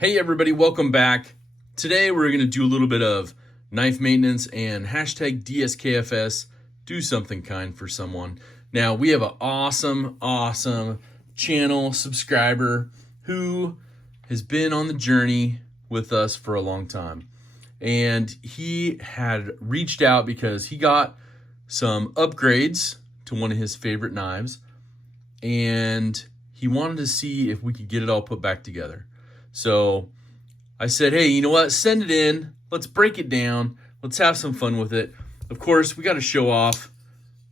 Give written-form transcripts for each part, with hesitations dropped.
Hey everybody, welcome back. Today we're going to do a little bit of knife maintenance and hashtag Dskfs, do something kind for someone. Now we have an awesome channel subscriber who has been on the journey with us for a long time. And he had reached out because he got some upgrades to one of his favorite knives. And he wanted to see if we could get it all put back together. So I said, hey, you know what? Send it in. Let's break it down. Let's have some fun with it. Of course, we got to show off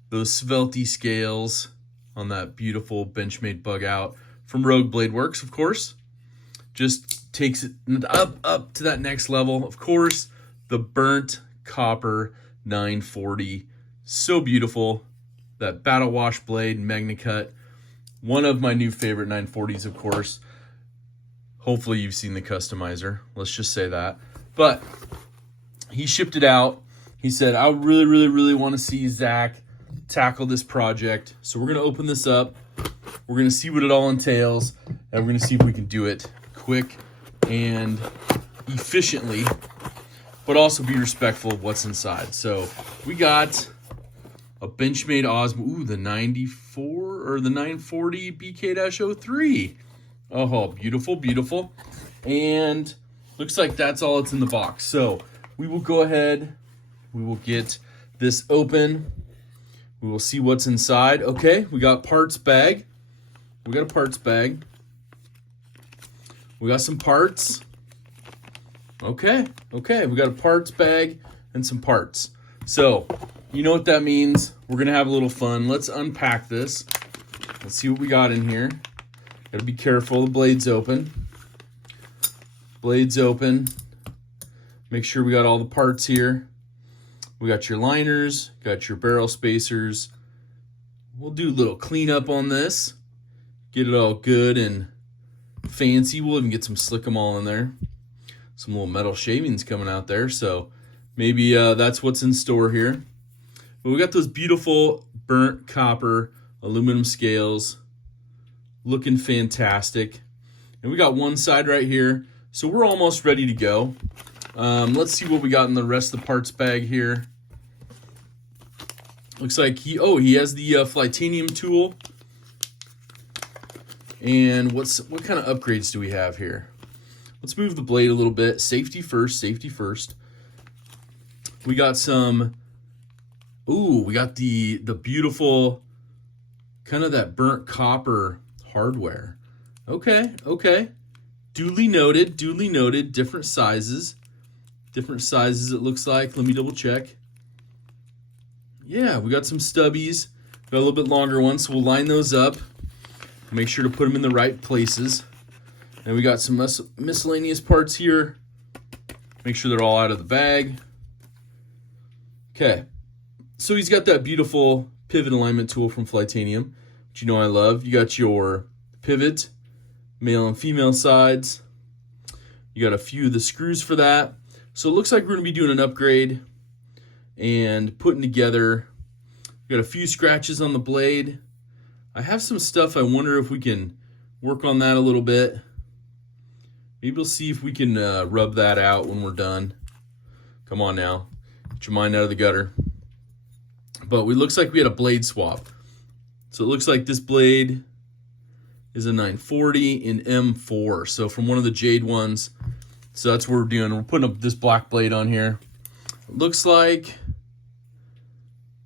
those Svelte scales on that beautiful Benchmade bug out from Rogue Blade Works, of course. Just takes it up to that next level. Of course, the burnt copper 940. So beautiful. That battle wash blade, MagnaCut. One of my new favorite 940s, of course. Hopefully you've seen the customizer. Let's just say that. But he shipped it out. He said, I really want to see Zach tackle this project. So we're going to open this up. We're going to see what it all entails. And we're going to see if we can do it quick and efficiently, but also be respectful of what's inside. So we got a Benchmade Osmo. Ooh, the 94 or the 940 BK-03. Oh, beautiful. And looks like that's all that's in the box. So we will go ahead. We will get this open. We will see what's inside. Okay, we got parts bag. We got a parts bag. We got some parts. Okay. We got a parts bag and some parts. So you know what that means. We're going to have a little fun. Let's unpack this. Let's see what we got in here. Gotta be careful, the blade's open. Blade's open. Make sure we got all the parts here. We got your liners, got your barrel spacers. We'll do a little cleanup on this. Get it all good and fancy. We'll even get some Slick-em-all in there. Some little metal shavings coming out there, so maybe that's what's in store here. But we got those beautiful burnt copper aluminum scales. Looking fantastic. And we got one side right here. So we're almost ready to go. Let's see what we got in the rest of the parts bag here. Looks like he has the Flitanium tool. And what kind of upgrades do we have here? Let's move the blade a little bit. Safety first. We got some, we got the beautiful, kind of that burnt copper hardware. Okay. Duly noted. Different sizes it looks like. Let me double check. Yeah, we got some stubbies. Got a little bit longer ones, so we'll line those up. Make sure to put them in the right places. And we got some miscellaneous parts here. Make sure they're all out of the bag. Okay. So he's got that beautiful pivot alignment tool from Flitanium, which you know I love. You got your pivot, male and female sides. You got a few of the screws for that. So it looks like we're going to be doing an upgrade and putting together. We got a few scratches on the blade. I have some stuff I wonder if we can work on that a little bit. Maybe we'll see if we can rub that out when we're done. Come on now. Get your mind out of the gutter. But it looks like we had a blade swap. So it looks like this blade is a 940 in M4. So from one of the Jade ones. So that's what we're doing. We're putting up this black blade on here. It looks like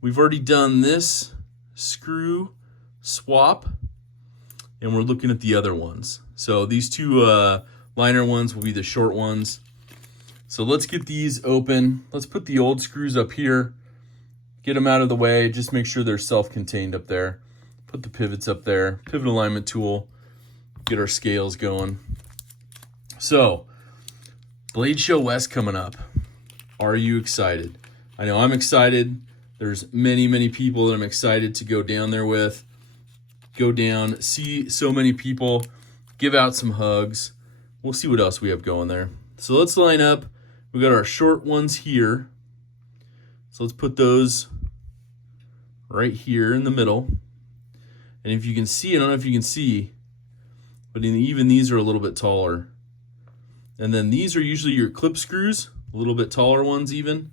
we've already done this screw swap. And we're looking at the other ones. So these two liner ones will be the short ones. So let's get these open. Let's put the old screws up here. Get them out of the way. Just make sure they're self-contained up there. Put the pivots up there. Pivot alignment tool. Get our scales going. So, Blade Show West coming up. Are you excited? I know I'm excited. There's many people that I'm excited to go down there with. Go down, see so many people, give out some hugs. We'll see what else we have going there. So let's line up. We got our short ones here. So let's put those right here in the middle. And if you can see, I don't know if you can see, but even these are a little bit taller. And then these are usually your clip screws, a little bit taller ones even.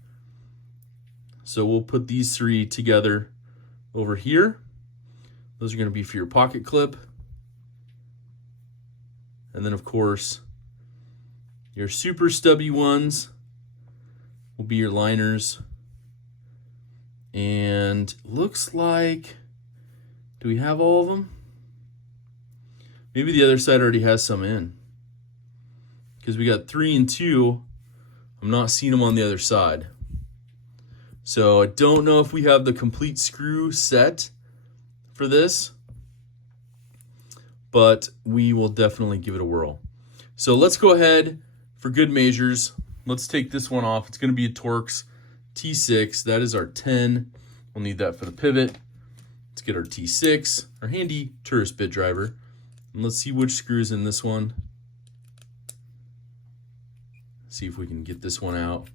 So we'll put these 3 together over here. Those are going to be for your pocket clip. And then of course, your super stubby ones will be your liners. And looks like, do we have all of them? Maybe the other side already has some in. Because we got 3 and 2. I'm not seeing them on the other side. So I don't know if we have the complete screw set for this, but we will definitely give it a whirl. So let's go ahead for good measures. Let's take this one off. It's going to be a Torx T6. That is our 10. We'll need that for the pivot. Let's get our T6, our handy tourist bit driver. And let's see which screws in this one. See if we can get this one out.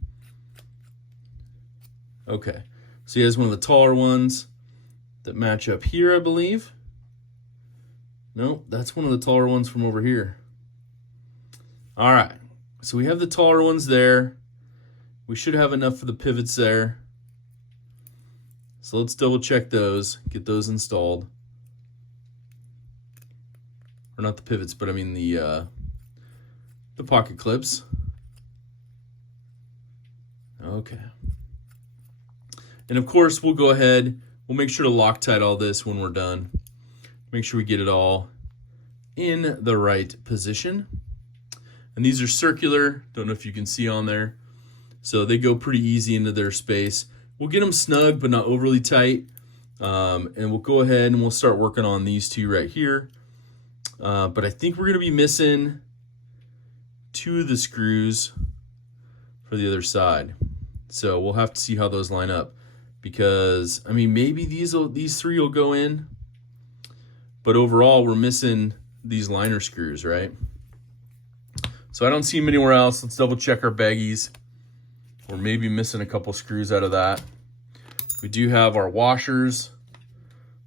Okay, so he has one of the taller ones that match up here, I believe. Nope, that's one of the taller ones from over here. All right, so we have the taller ones there. We should have enough for the pivots there. So let's double check those, get those installed. Or not the pivots, but I mean the pocket clips. Okay. And of course, we'll go ahead, we'll make sure to Loctite all this when we're done. Make sure we get it all in the right position. And these are circular, don't know if you can see on there. So they go pretty easy into their space. We'll get them snug, but not overly tight. And we'll go ahead and we'll start working on these 2 right here. But I think we're gonna be missing 2 of the screws for the other side. So we'll have to see how those line up. Because, I mean, maybe these 3 will go in, but overall we're missing these liner screws, right? So I don't see them anywhere else. Let's double check our baggies. We're maybe missing a couple screws out of that. We do have our washers.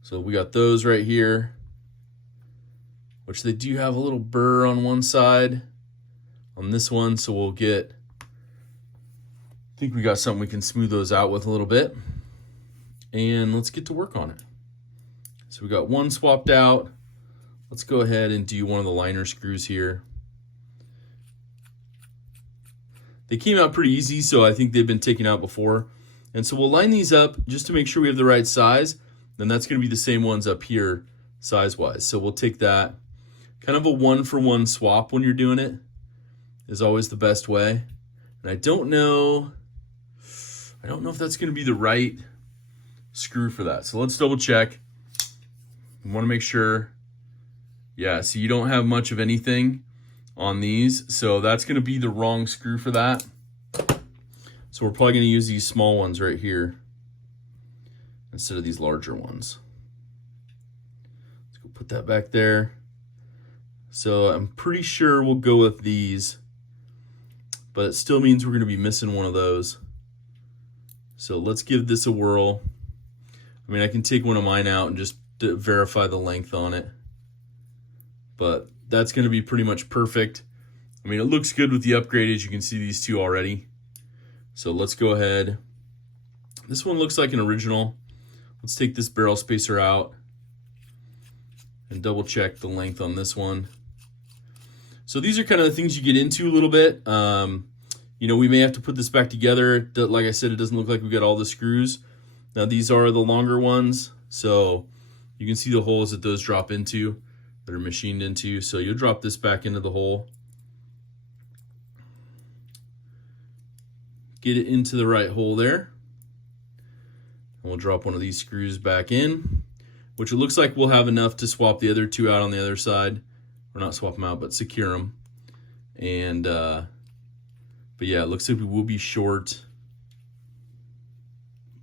So we got those right here, which they do have a little burr on one side on this one. So we'll get, I think we got something we can smooth those out with a little bit. And let's get to work on it. So we got one swapped out. Let's go ahead and do one of the liner screws here. They came out pretty easy, so I think they've been taken out before. And so we'll line these up just to make sure we have the right size. Then that's going to be the same ones up here size-wise. So we'll take that. Kind of a 1-for-1 swap when you're doing it is always the best way. And I don't know if that's going to be the right screw for that. So let's double check. We want to make sure. Yeah, so you don't have much of anything on these. So that's going to be the wrong screw for that. So we're probably going to use these small ones right here instead of these larger ones. Let's go put that back there. So I'm pretty sure we'll go with these, but it still means we're going to be missing one of those. So let's give this a whirl. I mean, I can take one of mine out and just verify the length on it. But that's going to be pretty much perfect. I mean, it looks good with the upgrade, as you can see these 2 already. So let's go ahead. This one looks like an original. Let's take this barrel spacer out and double check the length on this one. So these are kind of the things you get into a little bit. You know, we may have to put this back together. Like I said, it doesn't look like we got all the screws. Now these are the longer ones, so you can see the holes that those drop into, that are machined into. So you'll drop this back into the hole. Get it into the right hole there. And we'll drop one of these screws back in, which it looks like we'll have enough to swap the other 2 out on the other side. Or not swap them out, but secure them. And, but yeah, it looks like we will be short.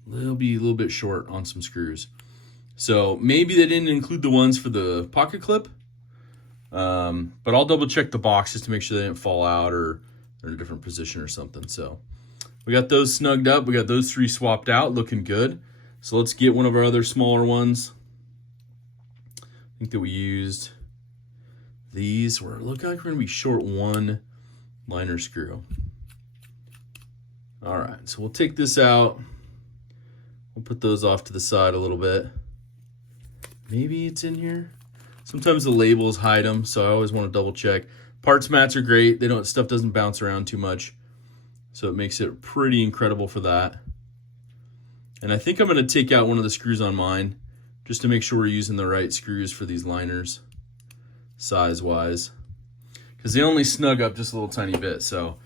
They'll be a little bit short on some screws. So maybe they didn't include the ones for the pocket clip. But I'll double check the box just to make sure they didn't fall out or they're in a different position or something. So we got those snugged up. We got those 3 swapped out, looking good. So let's get one of our other smaller ones. I think that we used these. We're looking like we're gonna be short 1 liner screw. All right, so we'll take this out. We'll put those off to the side a little bit. Maybe it's in here. Sometimes the labels hide them, so I always want to double check. Parts mats are great. Stuff doesn't bounce around too much, so it makes it pretty incredible for that. And I think I'm going to take out one of the screws on mine just to make sure we're using the right screws for these liners size-wise, because they only snug up just a little tiny bit. So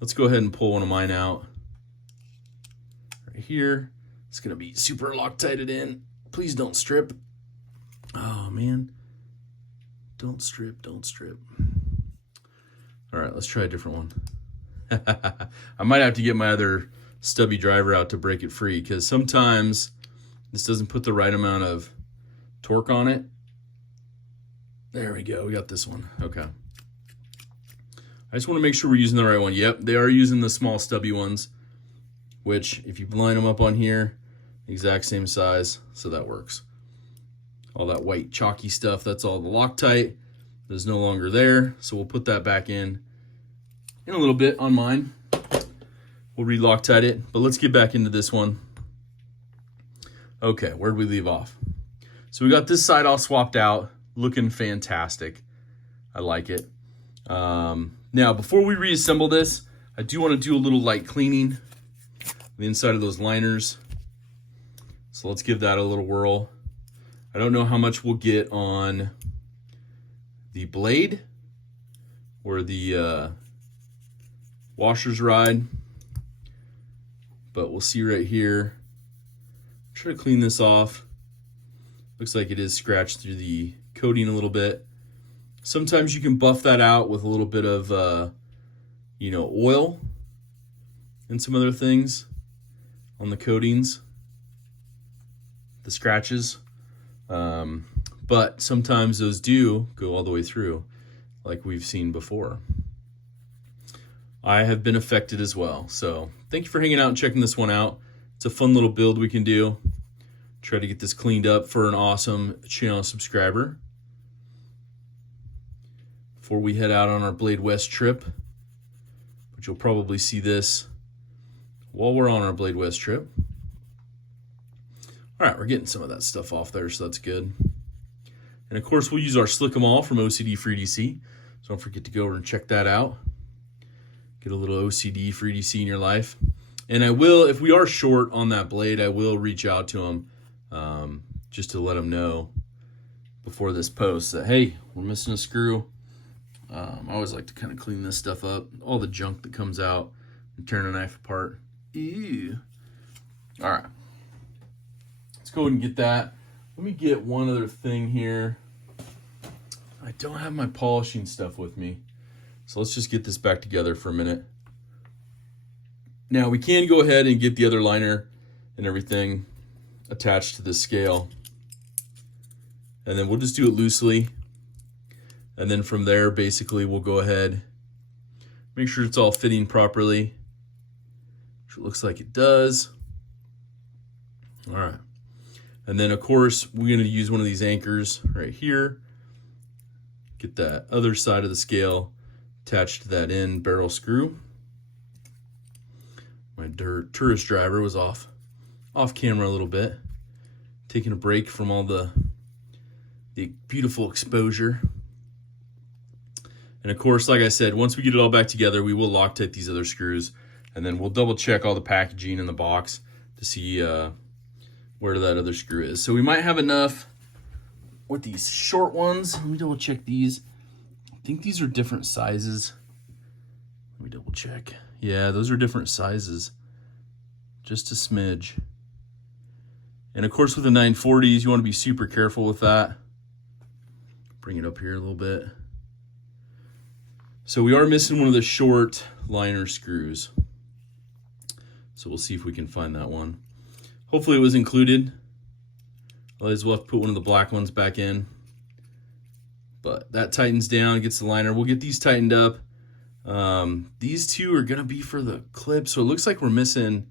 let's go ahead and pull one of mine out right here. It's going to be super Loctited in. Please don't strip. Oh, man. Don't strip, don't strip. All right, let's try a different one. I might have to get my other stubby driver out to break it free, because sometimes this doesn't put the right amount of torque on it. There we go, we got this one. Okay. I just want to make sure we're using the right one. Yep, they are using the small stubby ones, which if you line them up on here, exact same size, so that works. All that white chalky stuff, that's all the Loctite that is no longer there. So we'll put that back in a little bit on mine. We'll re-Loctite it, but let's get back into this one. Okay, where'd we leave off? So we got this side all swapped out, looking fantastic. I like it. Now, before we reassemble this, I do want to do a little light cleaning on the inside of those liners. So let's give that a little whirl. I don't know how much we'll get on the blade where the washers ride, but we'll see right here. Try to clean this off. Looks like it is scratched through the coating a little bit. Sometimes you can buff that out with a little bit of oil and some other things on the coatings, the scratches. But sometimes those do go all the way through, like we've seen before. I have been affected as well. So thank you for hanging out and checking this one out. It's a fun little build we can do. Try to get this cleaned up for an awesome channel subscriber before we head out on our Blade West trip, which you'll probably see this while we're on our Blade West trip. All right, we're getting some of that stuff off there, so that's good. And of course, we'll use our Slick 'em All from OCD for EDC. So don't forget to go over and check that out. Get a little OCD for EDC in your life. And I will, if we are short on that blade, I will reach out to them just to let them know before this post that, hey, we're missing a screw. I always like to kind of clean this stuff up, all the junk that comes out, and turn a knife apart. Ew. All right. Let's go ahead and get that. Let me get one other thing here. I don't have my polishing stuff with me, so let's just get this back together for a minute. Now we can go ahead and get the other liner and everything attached to the scale, and then we'll just do it loosely, and then from there basically we'll go ahead, make sure it's all fitting properly, which it looks like it does. All right. And then, of course, we're going to use one of these anchors right here. Get that other side of the scale attached to that end barrel screw. My tourist driver was off camera a little bit, taking a break from all the beautiful exposure. And, of course, like I said, once we get it all back together, we will Loctite these other screws, and then we'll double-check all the packaging in the box to see where that other screw is. So we might have enough with these short ones. Let me double check these. I think these are different sizes. Let me double check. Yeah, those are different sizes. Just a smidge. And of course with the 940s, you want to be super careful with that. Bring it up here a little bit. So we are missing one of the short liner screws. So we'll see if we can find that one. Hopefully it was included. Otherwise we'll have to put one of the black ones back in. But that tightens down, gets the liner. We'll get these tightened up. These two are going to be for the clip. So it looks like we're missing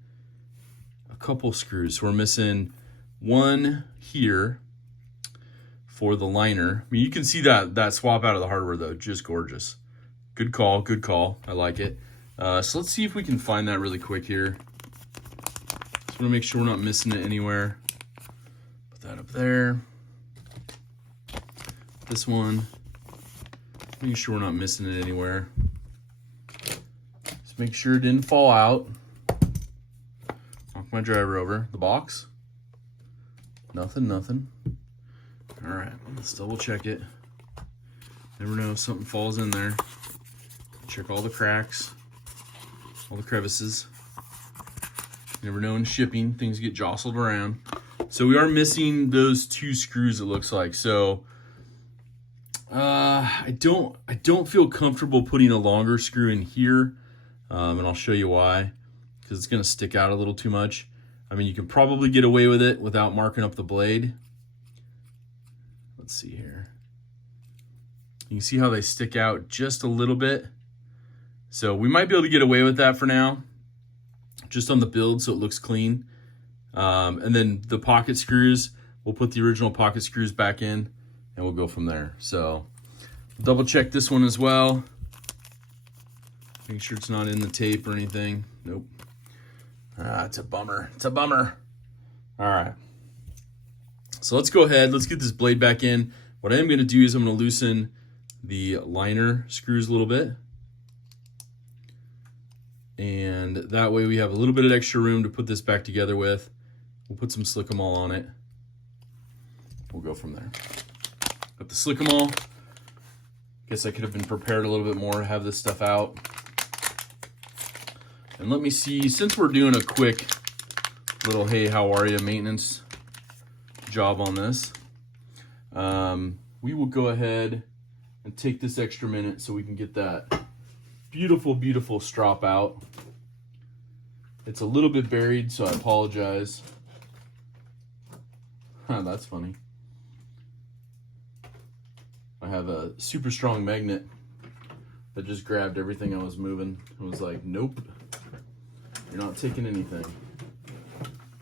a couple screws. So we're missing one here for the liner. I mean, you can see that swap out of the hardware though, just gorgeous. Good call, good call. I like it. So let's see if we can find that really quick here. Just want to make sure we're not missing it anywhere. Put that up there. This one. Making sure we're not missing it anywhere. Just make sure it didn't fall out. Knock my driver over. The box. Nothing, nothing. All right, let's double check it. Never know if something falls in there. Check all the cracks, all the crevices. Never know in shipping, things get jostled around. So we are missing those 2 screws, it looks like. So I don't feel comfortable putting a longer screw in here, and I'll show you why. Because it's gonna stick out a little too much. I mean, you can probably get away with it without marking up the blade. Let's see here. You can see how they stick out just a little bit. So we might be able to get away with that for now, just on the build so it looks clean. And then the pocket screws, we'll put the original pocket screws back in and we'll go from there. So double check this one as well. Make sure it's not in the tape or anything. Nope. It's a bummer. It's a bummer. All right. So let's go ahead. Let's get this blade back in. What I am going to do is I'm going to loosen the liner screws a little bit. And that way we have a little bit of extra room to put this back together with. We'll put some Slick-O-Mall on it. We'll go from there. Got the Slick-O-Mall. Guess I could have been prepared a little bit more to have this stuff out. And let me see, since we're doing a quick little hey, how are you maintenance job on this, we will go ahead and take this extra minute so we can get that beautiful, beautiful strop out. It's a little bit buried, so I apologize. That's funny. I have a super strong magnet that just grabbed everything I was moving. I was like, nope, you're not taking anything.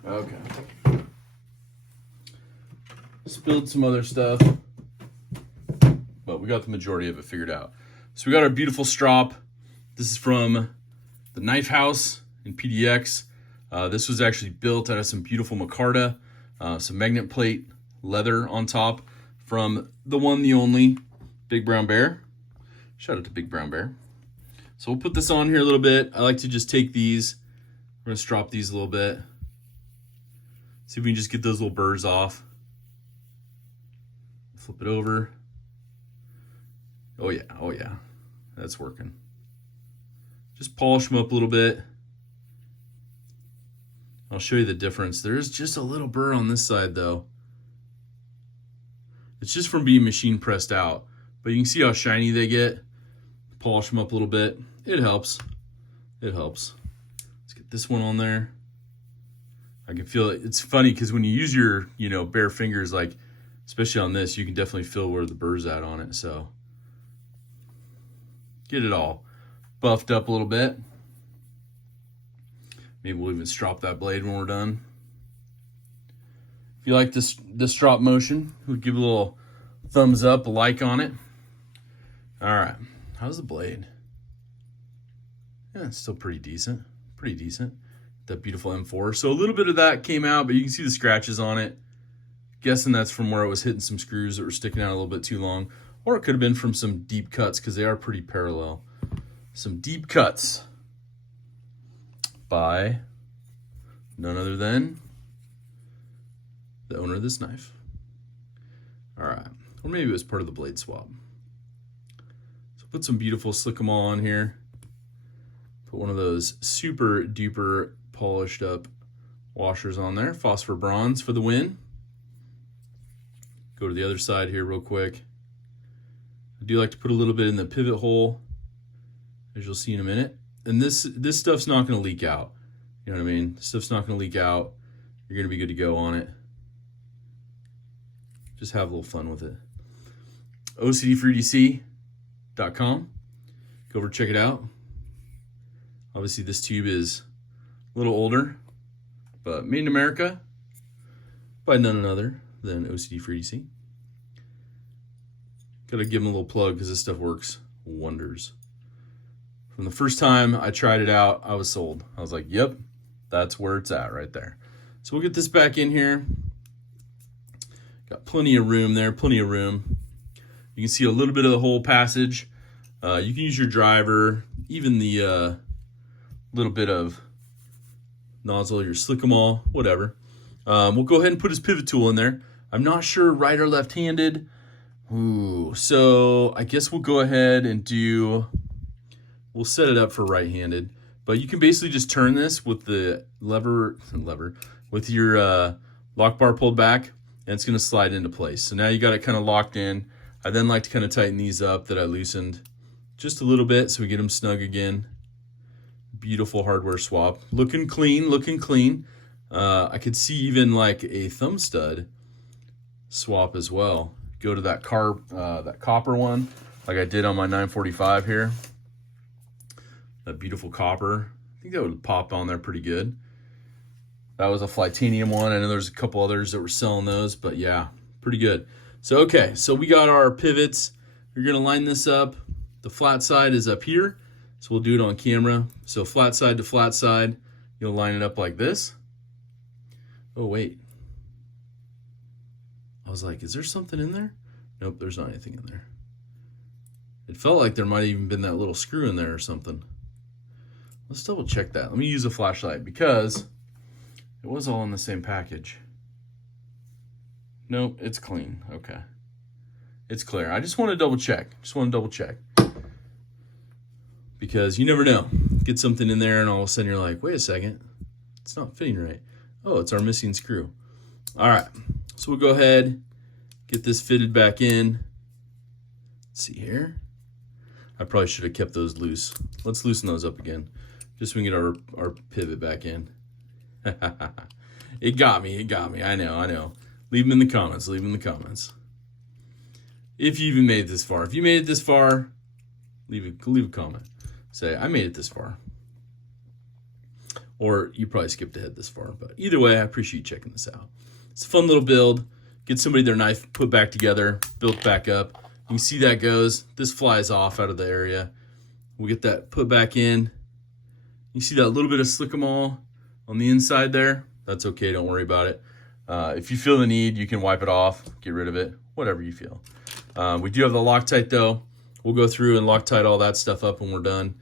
Okay. Spilled some other stuff, but we got the majority of it figured out. So we got our beautiful strop. This is from the Knife House in PDX. This was actually built out of some beautiful micarta, some magnet plate leather on top from the one, the only Big Brown Bear. Shout out to Big Brown Bear. So we'll put this on here a little bit. I like to just take these. We're gonna strop these a little bit. See if we can just get those little burrs off. Flip it over. Oh yeah, that's working. Just polish them up a little bit. I'll show you the difference. There's just a little burr on this side though. It's just from being machine pressed out, but you can see how shiny they get. Polish them up a little bit. It helps. It helps. Let's get this one on there. I can feel it. It's funny because when you use your, bare fingers, like, especially on this, you can definitely feel where the burr's at on it. So get it all buffed up a little bit. Maybe we'll even strop that blade when we're done. If you like this drop motion, we'll give a little thumbs up, a like on it. All right, how's the blade? Yeah, it's still pretty decent. Pretty decent. That beautiful M4. So a little bit of that came out, but you can see the scratches on it. Guessing that's from where it was hitting some screws that were sticking out a little bit too long. Or it could have been from some deep cuts because they are pretty parallel. Some deep cuts by none other than the owner of this knife. All right, or maybe it was part of the blade swap. So put some beautiful Slick-O-Mall on here. Put one of those super duper polished up washers on there. Phosphor bronze for the win. Go to the other side here real quick. I do like to put a little bit in the pivot hole, as you'll see in a minute. And this stuff's not going to leak out. You know what I mean? This stuff's not going to leak out. You're going to be good to go on it. Just have a little fun with it. OCD4EDC.com. Go over and check it out. Obviously, this tube is a little older, but made in America by none other than OCD4EDC. Gotta give them a little plug because this stuff works wonders. From the first time I tried it out, I was sold. I was like, yep, that's where it's at right there. So we'll get this back in here. Got plenty of room there, plenty of room. You can see a little bit of the whole passage. You can use your driver, even the little bit of nozzle, your slick 'em all, whatever. We'll go ahead and put his pivot tool in there. I'm not sure right or left-handed. Ooh, so I guess we'll go ahead and we'll set it up for right-handed. But you can basically just turn this with the lever with your lock bar pulled back, and it's going to slide into place. So now you got it kind of locked in. I then like to kind of tighten these up that I loosened just a little bit so we get them snug again. Beautiful hardware swap. Looking clean, looking clean. I could see even like a thumb stud swap as well. Go to that copper one like I did on my 945 here. That beautiful copper. I think that would pop on there pretty good. That was a Flytanium one. I know there's a couple others that were selling those, but yeah, pretty good. So, okay, so we got our pivots. You're gonna line this up. The flat side is up here, so we'll do it on camera. So flat side to flat side, you'll line it up like this. Oh, wait. I was like, is there something in there? Nope, there's not anything in there. It felt like there might have even been that little screw in there or something. Let's double check that. Let me use a flashlight because it was all in the same package. Nope, it's clean. Okay. It's clear. I just want to double check. Because you never know. Get something in there and all of a sudden you're like, wait a second. It's not fitting right. Oh, it's our missing screw. All right. So we'll go ahead, get this fitted back in. Let's see here. I probably should have kept those loose. Let's loosen those up again. Just so we can get our pivot back in. It got me. I know. Leave them in the comments. If you even made it this far. If you made it this far, leave a comment. Say, I made it this far. Or you probably skipped ahead this far. But either way, I appreciate you checking this out. It's a fun little build. Get somebody their knife put back together, built back up. You can see that goes. This flies off out of the area. We'll get that put back in. You see that little bit of slick-em-all on the inside there? That's okay, don't worry about it. If you feel the need, you can wipe it off, get rid of it, whatever you feel. We do have the Loctite though. We'll go through and Loctite all that stuff up when we're done.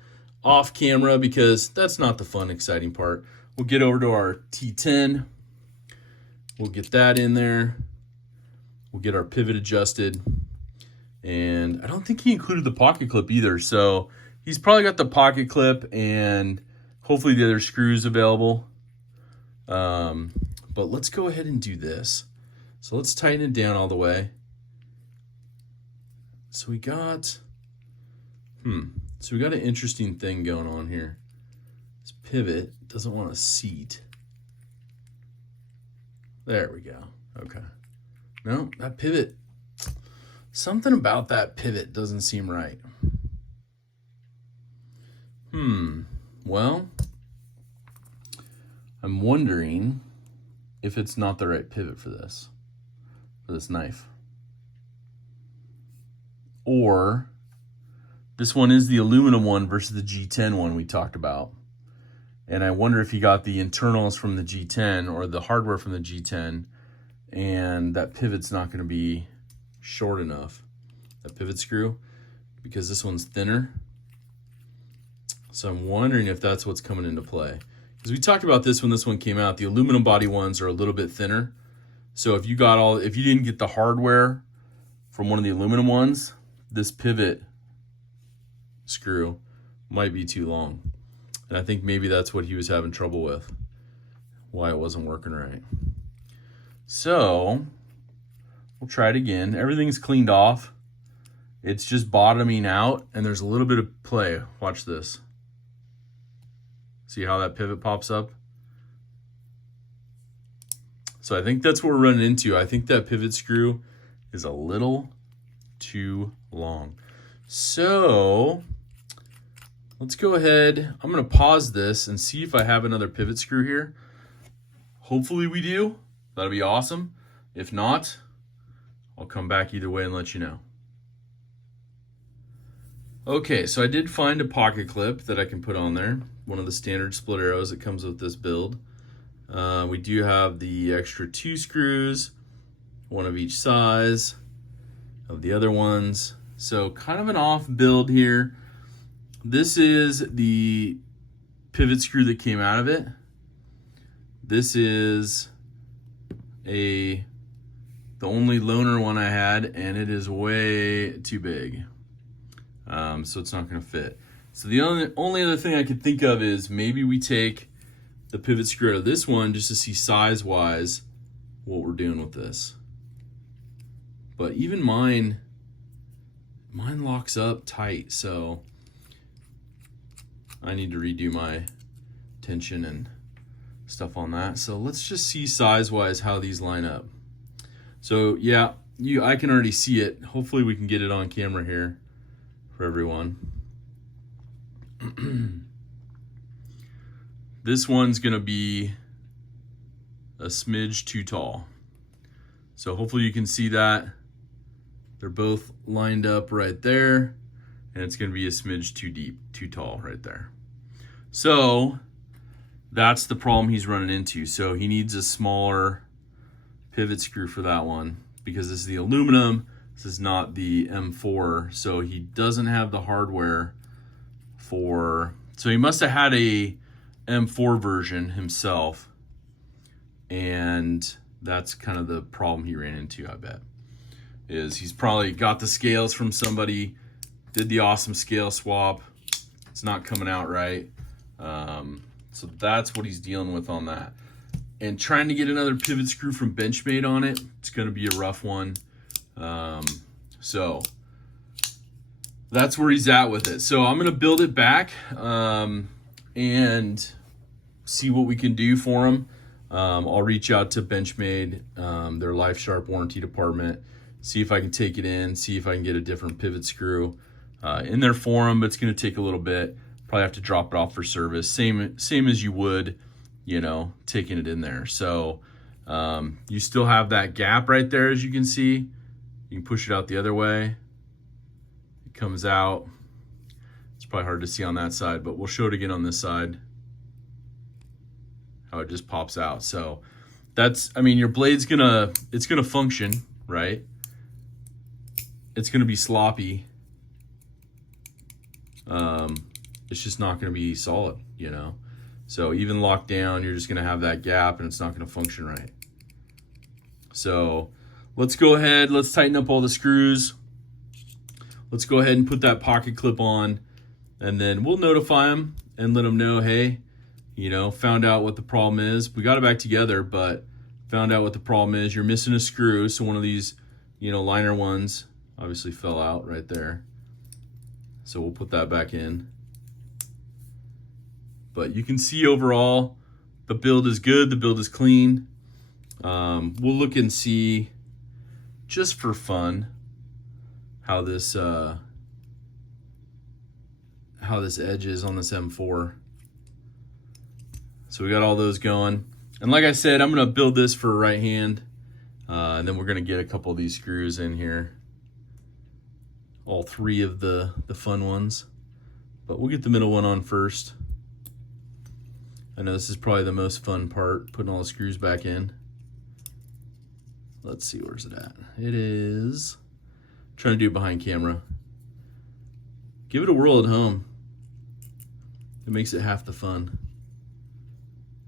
Off camera, because that's not the fun, exciting part. We'll get over to our T10. We'll get that in there. We'll get our pivot adjusted. And I don't think he included the pocket clip either. So he's probably got the pocket clip and hopefully the other screws available. But let's go ahead and do this. So let's tighten it down all the way. So we got, an interesting thing going on here. This pivot doesn't want to seat. There we go. Okay. No, that pivot, something about that pivot doesn't seem right. Well, I'm wondering if it's not the right pivot for this knife. Or this one is the aluminum one versus the G10 one we talked about. And I wonder if he got the internals from the G10 or the hardware from the G10, and that pivot's not going to be short enough, that pivot screw, because this one's thinner. So I'm wondering if that's what's coming into play. Because we talked about this when this one came out. The aluminum body ones are a little bit thinner. So if you didn't get the hardware from one of the aluminum ones, this pivot screw might be too long. And I think maybe that's what he was having trouble with, why it wasn't working right. So we'll try it again. Everything's cleaned off. It's just bottoming out and there's a little bit of play. Watch this. See how that pivot pops up? So I think that's what we're running into. I think that pivot screw is a little too long. So let's go ahead. I'm going to pause this and see if I have another pivot screw here. Hopefully we do. That'll be awesome. If not, I'll come back either way and let you know. Okay, so I did find a pocket clip that I can put on there. One of the standard split arrows that comes with this build. We do have the extra 2 screws, one of each size of the other ones. So kind of an off build here. This is the pivot screw that came out of it. This is the only loaner one I had, and it is way too big. So it's not going to fit. So the only other thing I could think of is maybe we take the pivot screw out of this one just to see size-wise what we're doing with this. But even mine locks up tight, so I need to redo my tension and stuff on that. So let's just see size-wise how these line up. So yeah, I can already see it. Hopefully we can get it on camera here for everyone. This one's gonna be a smidge too tall. So hopefully you can see that. They're both lined up right there, and it's gonna be a smidge too deep, too tall right there. So that's the problem he's running into. So he needs a smaller pivot screw for that one because this is the aluminum. This is not the M4, so he doesn't have the hardware for, so he must have had a M4 version himself, and that's kind of the problem he ran into, I bet, is he's probably got the scales from somebody, did the awesome scale swap, it's not coming out right. So that's what he's dealing with on that. And trying to get another pivot screw from Benchmade on it, it's going to be a rough one. So that's where he's at with it. So I'm going to build it back and see what we can do for him. I'll reach out to Benchmade, their Life Sharp warranty department, see if I can take it in, see if I can get a different pivot screw in there for him, but it's going to take a little bit. Probably have to drop it off for service. Same as you would, taking it in there. So you still have that gap right there, as you can see. You can push it out the other way. It comes out. It's probably hard to see on that side, but we'll show it again on this side, how it just pops out. So that's, your blade's it's gonna function, right? It's gonna be sloppy. It's just not gonna be solid, So even locked down, you're just gonna have that gap and it's not gonna function right. So let's go ahead, let's tighten up all the screws. Let's go ahead and put that pocket clip on, and then we'll notify them and let them know, hey, found out what the problem is. We got it back together, but found out what the problem is. You're missing a screw. So one of these, liner ones obviously fell out right there. So we'll put that back in. But you can see overall, the build is good. The build is clean. We'll look and see, just for fun, how this edge is on this M4. So we got all those going. And like I said, I'm gonna build this for right hand. And then we're gonna get a couple of these screws in here. All 3 of the fun ones. But we'll get the middle one on first. I know this is probably the most fun part, putting all the screws back in. Let's see, where's it at? It is, I'm trying to do it behind camera. Give it a whirl at home. It makes it half the fun.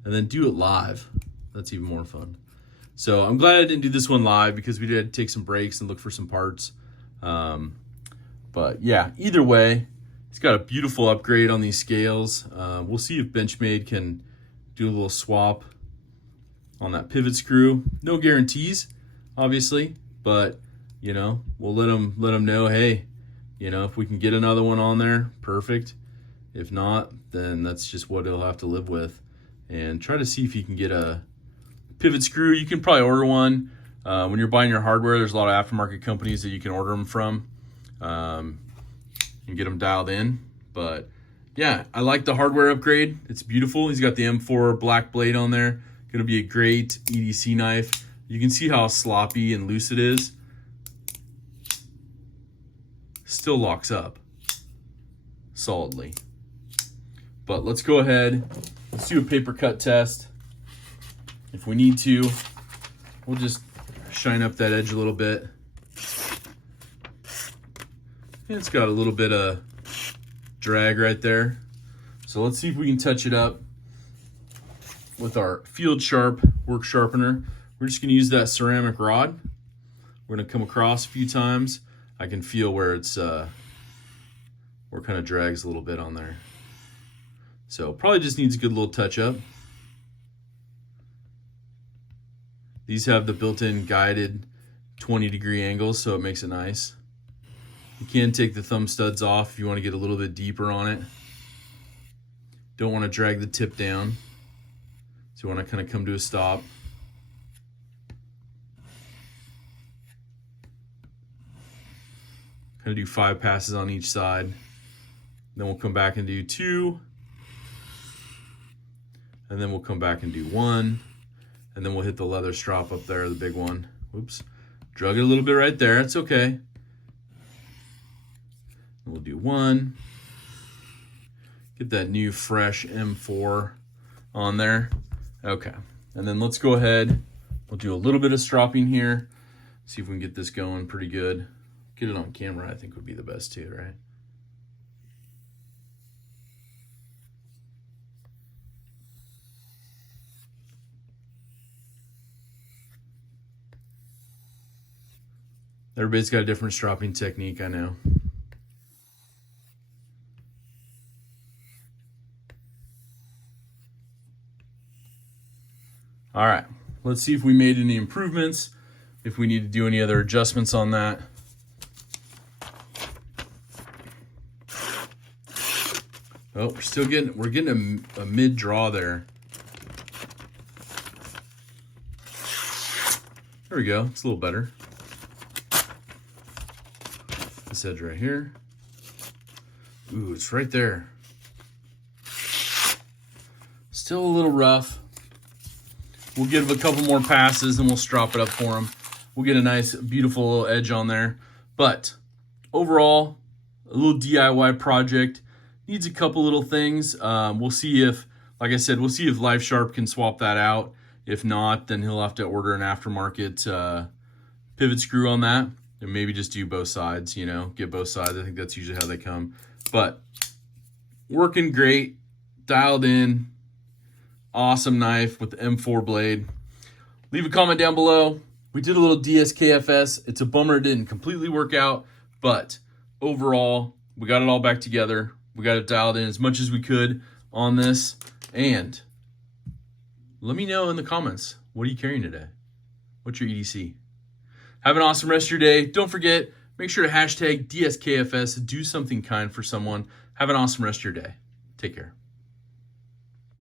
And then do it live. That's even more fun. So I'm glad I didn't do this one live because we did take some breaks and look for some parts. But yeah, either way, it's got a beautiful upgrade on these scales. We'll see if Benchmade can do a little swap on that pivot screw. No guarantees, obviously, but we'll let them know, hey, if we can get another one on there, perfect. If not, then that's just what he'll have to live with. And try to see if you can get a pivot screw. You can probably order one. When you're buying your hardware, there's a lot of aftermarket companies that you can order them from and get them dialed in. But yeah, I like the hardware upgrade. It's beautiful. He's got the M4 black blade on there. Gonna be a great EDC knife. You can see how sloppy and loose it is. Still locks up. solidly. But let's go ahead, let's do a paper cut test. If we need to, we'll just shine up that edge a little bit. And it's got a little bit of drag right there. So let's see if we can touch it up with our Field Sharp work sharpener. We're just gonna use that ceramic rod. We're gonna come across a few times. I can feel where it's, where it kind of drags a little bit on there. So probably just needs a good little touch up. These have the built-in guided 20-degree angles, so it makes it nice. You can take the thumb studs off if you want to get a little bit deeper on it. Don't want to drag the tip down. So you want to kind of come to a stop. Kind of do 5 passes on each side. Then we'll come back and do 2. And then we'll come back and do 1. And then we'll hit the leather strop up there, the big one. Whoops. Drug it a little bit right there. It's okay. We'll do 1. Get that new fresh M4 on there. Okay. And then let's go ahead. We'll do a little bit of stropping here. See if we can get this going pretty good. Get it on camera, I think would be the best too, right? Everybody's got a different stropping technique, I know. All right, let's see if we made any improvements, if we need to do any other adjustments on that. Oh, we're getting a mid draw there. There we go, it's a little better. This edge right here. Ooh, it's right there. Still a little rough. We'll give a couple more passes and we'll strop it up for them. We'll get a nice, beautiful little edge on there. But overall, a little DIY project. Needs a couple little things. We'll see if, like I said, we'll see if Life Sharp can swap that out. If not, then he'll have to order an aftermarket pivot screw on that. And maybe just do both sides, you know, get both sides. I think that's usually how they come. But working great, dialed in, awesome knife with the M4 blade. Leave a comment down below. We did a little Dskfs. It's a bummer it didn't completely work out, but overall, we got it all back together. We got it dialed in as much as we could on this. And let me know in the comments, what are you carrying today? What's your EDC? Have an awesome rest of your day. Don't forget, make sure to hashtag Dskfs, do something kind for someone. Have an awesome rest of your day. Take care.